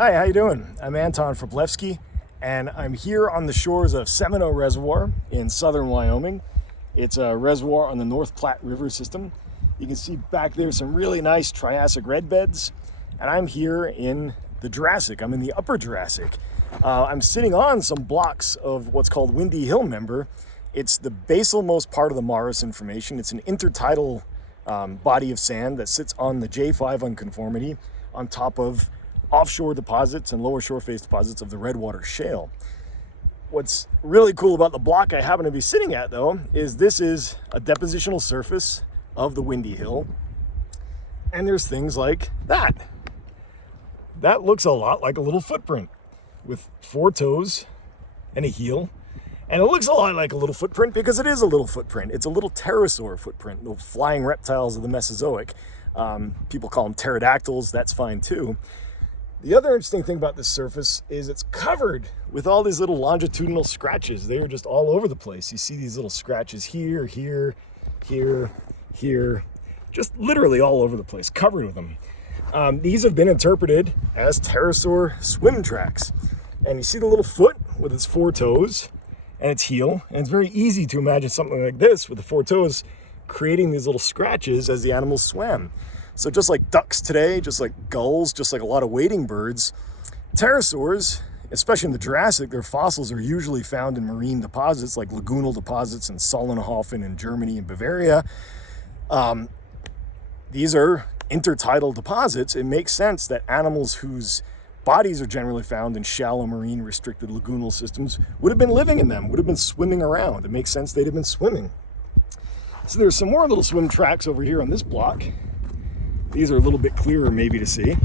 Hi, how you doing? I'm Anton Frablewski, and I'm here on the shores of Seminole Reservoir in southern Wyoming. It's a reservoir on the North Platte River system. You can see back there some really nice Triassic red beds, and I'm here in the Jurassic. I'm in the upper Jurassic. I'm sitting on some blocks of what's called Windy Hill member. It's the basalmost part of the Morrison Formation. It's an intertidal body of sand that sits on the J5 unconformity on top of offshore deposits and lower shore face deposits of the Redwater Shale. What's really cool about the block I happen to be sitting at, though, is this is a depositional surface of the Windy Hill. And there's things like that. That looks a lot like a little footprint with 4 toes and a heel. And it looks a lot like a little footprint because it is a little footprint. It's a little pterosaur footprint, the flying reptiles of the Mesozoic. People call them pterodactyls, that's fine too. The other interesting thing about this surface is it's covered with all these little longitudinal scratches. They are just all over the place. You see these little scratches here, here, here, here, just literally all over the place, covered with them. These have been interpreted as pterosaur swim tracks. And you see the little foot with its 4 toes and its heel. And it's very easy to imagine something like this with the 4 toes creating these little scratches as the animals swam. So just like ducks today, just like gulls, just like a lot of wading birds, pterosaurs, especially in the Jurassic, their fossils are usually found in marine deposits like lagoonal deposits in Solnhofen in Germany and Bavaria. These are intertidal deposits. It makes sense that animals whose bodies are generally found in shallow marine restricted lagoonal systems would have been living in them, would have been swimming around. It makes sense they'd have been swimming. So there's some more little swim tracks over here on this block. These are a little bit clearer maybe to see.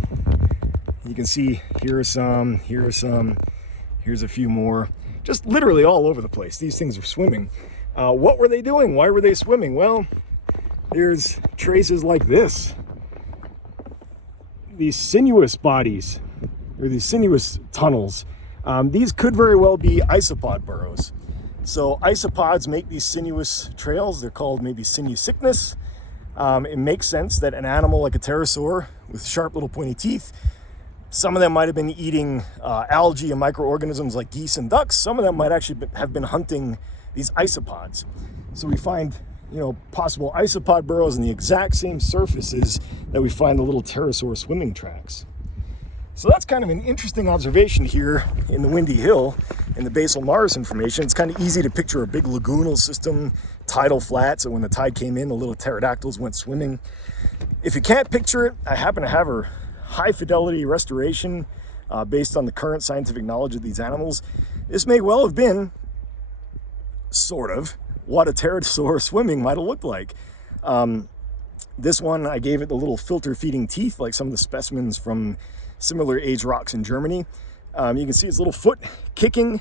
You can see here are some, here's a few more. Just literally all over the place. These things are swimming. What were they doing? Why were they swimming? Well, there's traces like this. These sinuous bodies, or these sinuous tunnels. These could very well be isopod burrows. So isopods make these sinuous trails. They're called maybe sinew sickness. It makes sense that an animal like a pterosaur with sharp little pointy teeth, some of them might have been eating algae and microorganisms like geese and ducks. Some of them might actually have been hunting these isopods. So we find, possible isopod burrows in the exact same surfaces that we find the little pterosaur swimming tracks. So that's kind of an interesting observation here in the Windy Hill in the basal Morrison Formation. It's kind of easy to picture a big lagoonal system, tidal flats, so when the tide came in, the little pterodactyls went swimming. If you can't picture it, I happen to have a high fidelity restoration based on the current scientific knowledge of these animals. This may well have been, sort of, what a pterosaur swimming might have looked like. This one, I gave it the little filter feeding teeth like some of the specimens from similar age rocks in Germany. You can see its little foot kicking.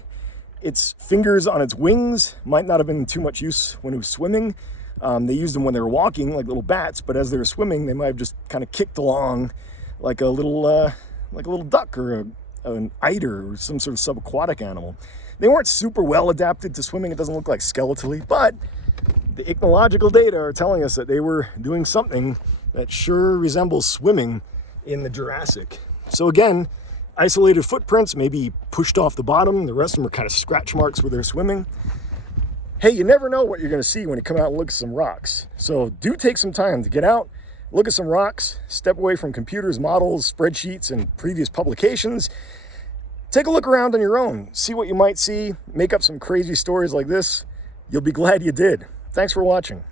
Its fingers on its wings might not have been too much use when it was swimming. They used them when they were walking like little bats, but as they were swimming, they might have just kind of kicked along like a little duck or an eider or some sort of subaquatic animal. They weren't super well adapted to swimming. It doesn't look like skeletally, but the ichnological data are telling us that they were doing something that sure resembles swimming in the Jurassic. So again, isolated footprints, maybe pushed off the bottom. The rest of them are kind of scratch marks where they're swimming. Hey, you never know what you're going to see when you come out and look at some rocks. So do take some time to get out, look at some rocks, step away from computers, models, spreadsheets, and previous publications. Take a look around on your own. See what you might see. Make up some crazy stories like this. You'll be glad you did. Thanks for watching.